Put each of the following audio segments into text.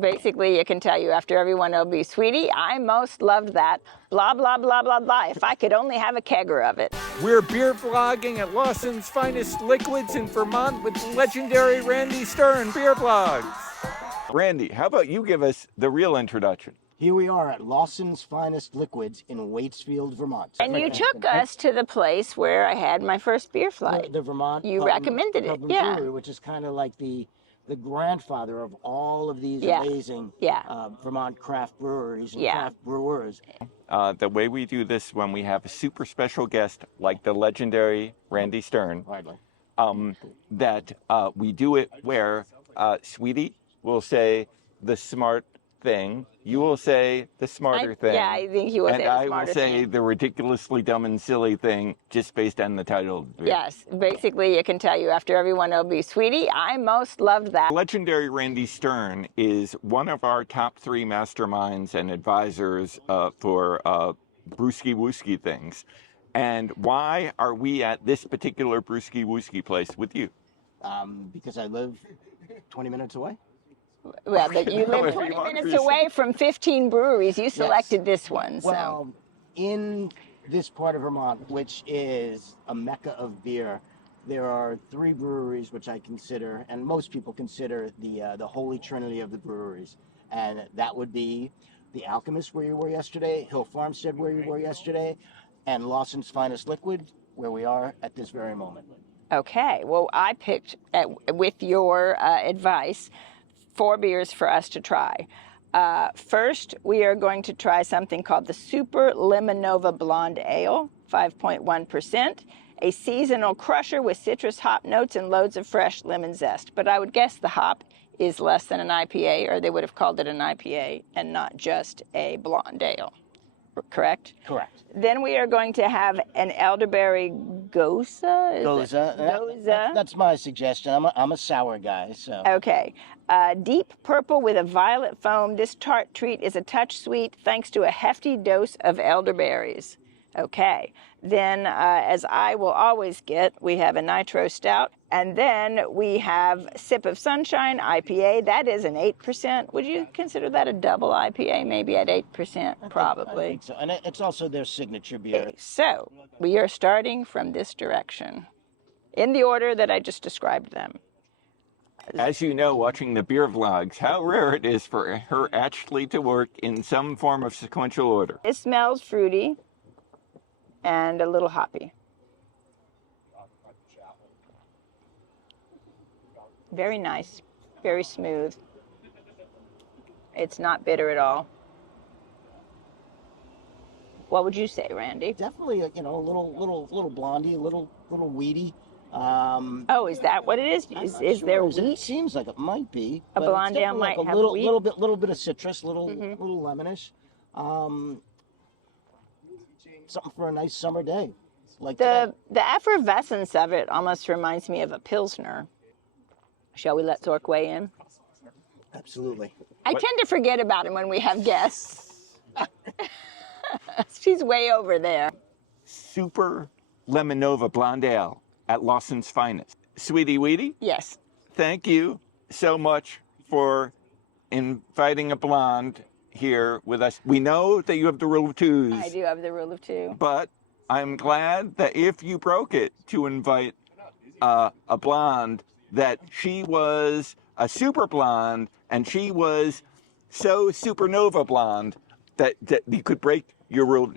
Basically, you can tell you after everyone will be, sweetie, I most loved that, blah, blah, blah, blah, blah. If I could only have a kegger of it. We're beer vlogging at Lawson's finest liquids in Vermont with legendary Randy Stern, BeerVlogs. Randy, how about you give us the real introduction? Here we are at Lawson's finest liquids in Waitsfield, Vermont. And you took us to the place where I had my first beer flight. The Vermont You recommended it, yeah. Brewery, which is kind of like the grandfather of all of these Yeah. amazing Yeah. Vermont craft breweries and Yeah. craft brewers. The way we do this when we have a super special guest like the legendary Randy Stern, that we do it where Sweetie will say the smart thing, you will say the smarter thing. Yeah, I think you will say the smarter thing. And I will say the ridiculously dumb and silly thing just based on the title of the beer. Yes, basically you can tell you after everyone will be, sweetie, I most loved that. Legendary Randy Stern is one of our top 3 masterminds and advisors for brewski wooski things. And why are we at this particular brewski wooski place with you? Because I live 20 minutes away. Well, but you live 20 minutes away from 15 breweries. You selected this one. So. Well, in this part of Vermont, which is a mecca of beer, there are 3 breweries which I consider, and most people consider, the holy trinity of the breweries. And that would be the Alchemist, where you were yesterday, Hill Farmstead, where you were yesterday, and Lawson's Finest Liquid, where we are at this very moment. Okay. Well, I picked, with your advice, 4 beers for us to try. First, we are going to try something called the Super Limonova Blonde Ale, 5.1%, a seasonal crusher with citrus hop notes and loads of fresh lemon zest. But I would guess the hop is less than an IPA, or they would have called it an IPA and not just a blonde ale. Correct? Correct. Then we are going to have an elderberry goza. Goza. That's my suggestion. I'm a sour guy, so. Okay. Deep purple with a violet foam. This tart treat is a touch sweet thanks to a hefty dose of elderberries. Okay. Then, as I will always get, we have a nitro stout. And then we have Sip of Sunshine IPA. That is an 8%. Would you consider that a double IPA, maybe at 8%? Probably. I think so. And it's also their signature beer. Okay, so we are starting from this direction in the order that I just described them. As you know, watching the beer vlogs, how rare it is for her actually to work in some form of sequential order. It smells fruity and a little hoppy. Very nice, very smooth. It's not bitter at all. What would you say, Randy? Definitely, a little blondie, a little weedy. Oh, is that what it is? Is there wheat? It seems like it might be. A blonde ale might like have wheat. Little bit of citrus, little lemonish. Something for a nice summer day. Like the effervescence of it almost reminds me of a Pilsner. Shall we let Zork weigh in? Absolutely. I tend to forget about him when we have guests. She's way over there. Super Limonova Blonde Ale at Lawson's Finest. Sweetie Weetie? Yes. Thank you so much for inviting a blonde here with us. We know that you have the rule of 2s. I do have the rule of 2. But I'm glad that if you broke it to invite a blonde, that she was a super blonde and she was so supernova blonde that you could break your rule.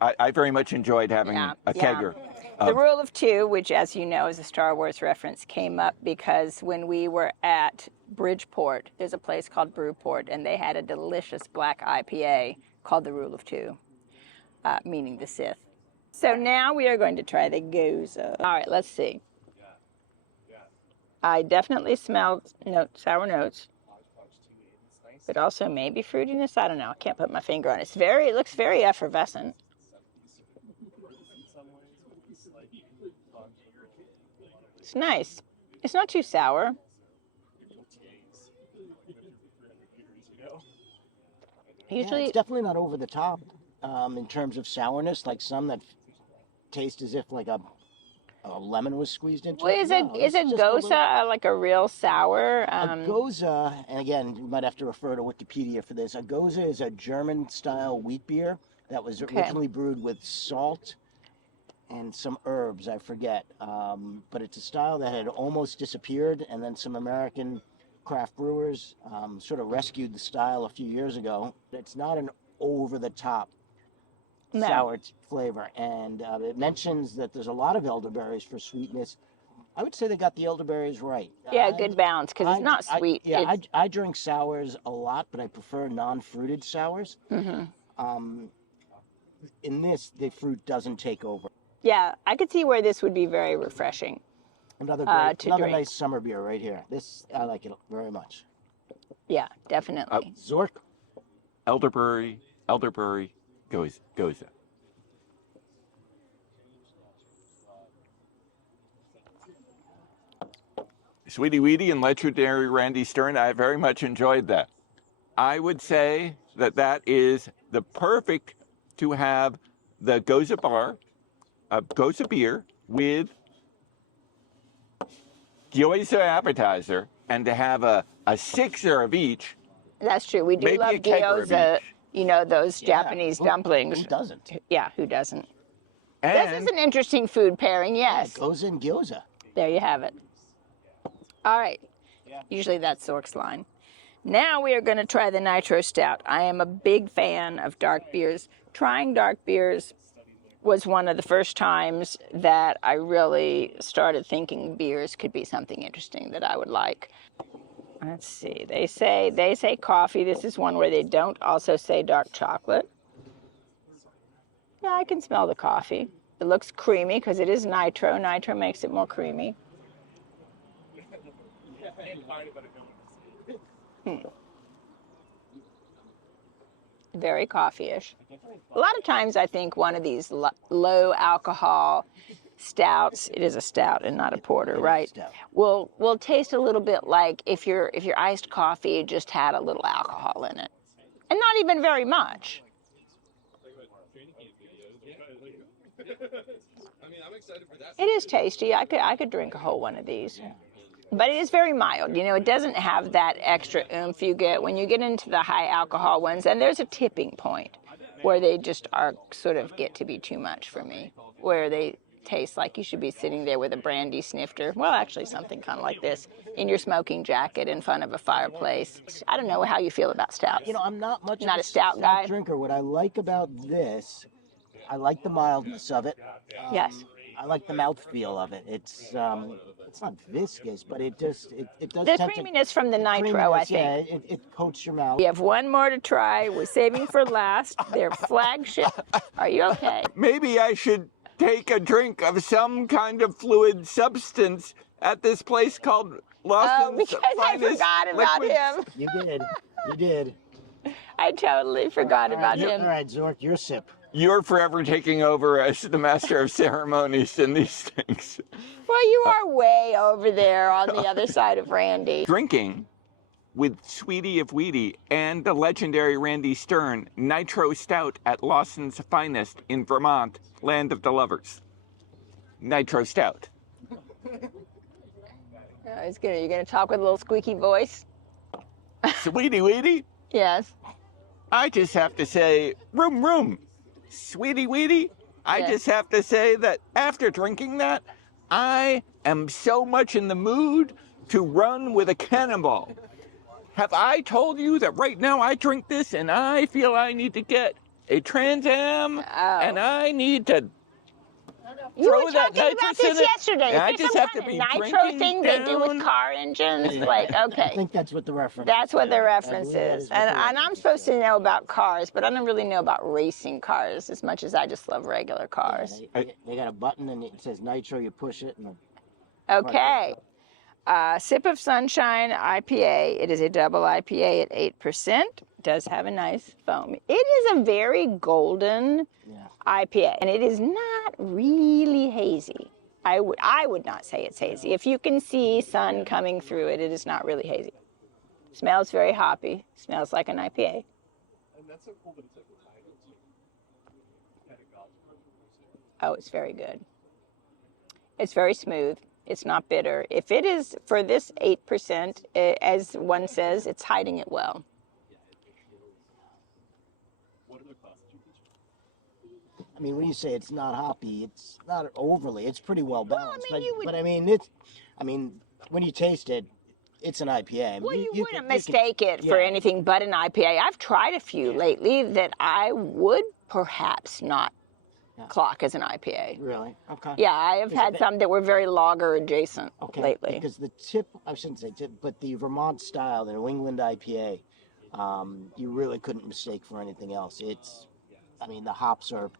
I very much enjoyed having a kegger. The rule of 2, which as you know is a Star Wars reference, came up because when we were at Bridgeport, there's a place called Brewport, and they had a delicious black IPA called the Rule of 2, meaning the Sith. So now we are going to try the goza. All right, let's see. I definitely smell sour notes, but also maybe fruitiness. I don't know. I can't put my finger on it. It looks very effervescent. It's nice. It's not too sour. Usually, it's definitely not over the top in terms of sourness, like some that taste as if like a a lemon was squeezed into Well, it. No, is this a is just a little. goza like a real sour? A goza, and again, you might have to refer to Wikipedia for this. A goza is a German-style wheat beer that was Okay. originally brewed with salt and some herbs, I forget. But it's a style that had almost disappeared, and then some American craft brewers sort of rescued the style a few years ago. It's not an over-the-top No. sour flavor, and it mentions that there's a lot of elderberries for sweetness. I would say they got the elderberries right. Yeah, good balance because it's not sweet. I drink sours a lot, but I prefer non-fruited sours. Mm-hmm. In this, the fruit doesn't take over. Yeah, I could see where this would be very refreshing. Another drink. nice summer beer right here. This, I like it very much. Yeah, definitely. Zork. Elderberry, goza. Sweetie Weedy and legendary Randy Stern, I very much enjoyed that. I would say that that is the perfect to have the goza bar, goza beer with gyoza appetizer, and to have a sixer of each. That's true. We do maybe love a kegger of gyoza. each. You know, those Japanese dumplings. Who doesn't? Yeah, who doesn't? And This is an interesting food pairing, yes. Yeah, goza and gyoza. There you have it. All right. Usually that's Zork's line. Now we are going to try the Nitro Stout. I am a big fan of dark beers. Trying dark beers was one of the first times that I really started thinking beers could be something interesting that I would like. Let's see. They say coffee. This is one where they don't also say dark chocolate. Yeah, I can smell the coffee. It looks creamy because it is nitro. Nitro makes it more creamy. Very coffee-ish. A lot of times I think one of these low alcohol stouts, it is a stout and not a porter, right? Will taste a little bit like if your iced coffee just had a little alcohol in it. And not even very much. It is tasty. I could drink a whole one of these. But it is very mild. You know, it doesn't have that extra oomph you get when you get into the high alcohol ones. And there's a tipping point where they just are sort of get to be too much for me, where they taste like you should be sitting there with a brandy snifter. Well, actually something kind of like this in your smoking jacket in front of a fireplace. I don't know how you feel about stouts. You know, I'm not much Not of a stout guy. drinker. What I like about this, I like the mildness of it. Yes. I like the mouthfeel of it. It's not viscous, but it does The tend creaminess from the to, nitro, I think. Yeah, it coats your mouth. We have one more to try. We're saving for last. Their flagship. Are you okay? maybe I should take a drink of some kind of fluid substance at this place called Lawsons. Oh, because I forgot about him. You did. I totally forgot about All him. right, Zork, your sip. You're forever taking over as the master of ceremonies in these things. Well, you are way over there on the other side of Randy. Drinking with Sweetie of Weedy and the legendary Randy Stern Nitro Stout at Lawson's Finest in Vermont, land of the lovers. Nitro Stout. You're gonna talk with a little squeaky voice? Sweetie Weedy, Yes. I just have to say, room. Sweetie Weedy, I Yes. just have to say that after drinking that, I am so much in the mood to run with a cannonball. Have I told you that right now I drink this and I feel I need to get a Trans Am and I need to You were throw that talking about nitrous in this it? yesterday. And I Is there just some have to kind be of nitro drinking thing they do with down- car engines? Like, I okay. think that's what the reference. That's what the reference believe that is. is what And the I'm reference supposed to know about cars, but I don't really know about racing cars as much as I just love regular cars. They got a button and it says nitro. You push it. And Okay. Sip of Sunshine IPA. It is a double IPA at 8%. Does have a nice foam. It is a very golden IPA, and it is not really hazy. I would not say it's hazy. If you can see sun coming through it, it is not really hazy. Smells very hoppy. Smells like an IPA. Oh, it's very good. It's very smooth. It's not bitter. If it is for this 8%, as one says, it's hiding it well. I mean, when you say it's not hoppy, it's not overly. It's pretty well balanced. Well, I mean, you would- but I mean, when you taste it, it's an IPA. Well, you wouldn't can- mistake it for yeah. anything but an IPA. I've tried a few lately that I would perhaps not clock as an IPA. Really? Okay. Yeah, I have had some that were very lager adjacent lately. Because the tip, I shouldn't say tip, but the Vermont style, the New England IPA, you really couldn't mistake for anything else. I mean, the hops are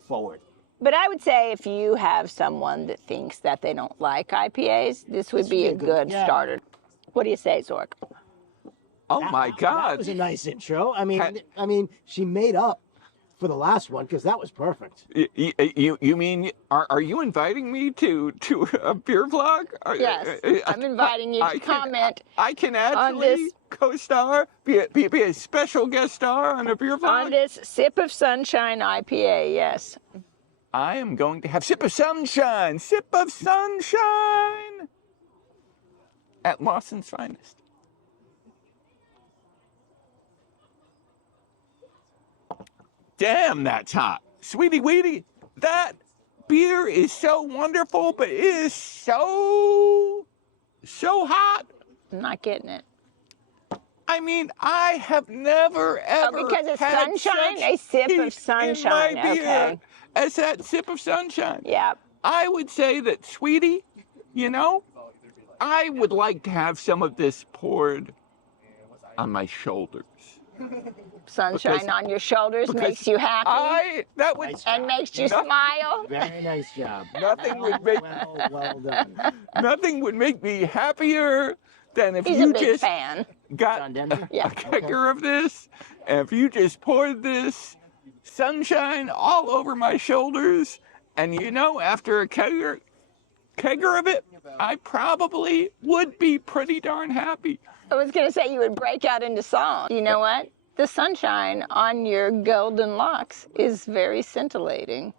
forward. But I would say if you have someone that thinks that they don't like IPAs, this would be a good starter. What do you say, Zork? Oh my God! That was a nice intro. I mean, she made up for the last one because that was perfect. You mean are you inviting me to a beer vlog? Yes, I'm inviting you to comment. I can actually co-star, be a special guest star on a beer vlog On this Sip of Sunshine IPA. Yes. I am going to have sip of sunshine at Lawsons' finest. Damn, that's hot. Sweetie Weetie, that beer is so wonderful, but it is so hot. I'm not getting it. I mean, I have never, ever because it's had sunshine? such A sip of heat sunshine, in my beer okay. as that sip of sunshine. Yeah. I would say that, sweetie, you know, I would like to have some of this poured on my shoulders. Sunshine on your shoulders makes you happy and makes you smile. Very nice job. Nothing would make well done. nothing would make me happier than if He's you a big just fan. got John Denver? Yeah. a kegger of this, and if you just poured this sunshine all over my shoulders, and you know, after a kegger of it, I probably would be pretty darn happy. I was going to say you would break out into song. You know what? The sunshine on your golden locks is very scintillating.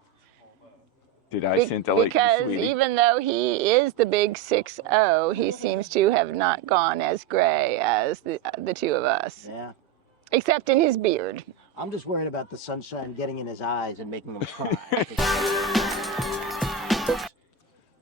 Did I scintillate you, Because sweetie? even though he is the big 6-0, he seems to have not gone as gray as the two of us. Yeah. Except in his beard. I'm just worried about the sunshine getting in his eyes and making him cry.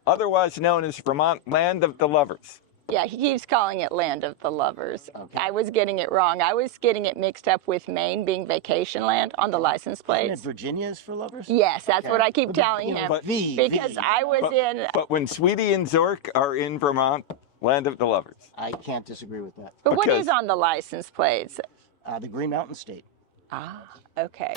Otherwise known as Vermont Land of the Lovers. Yeah, he keeps calling it Land of the Lovers. Okay. I was getting it wrong. I was getting it mixed up with Maine being vacation land on the license plates. Isn't it Virginia is for lovers? Yes, that's what I keep telling him. But- because I was in... But when Sweetie and Zork are in Vermont, Land of the Lovers. I can't disagree with that. But what because- is on the license plates? The Green Mountain State. Ah, okay.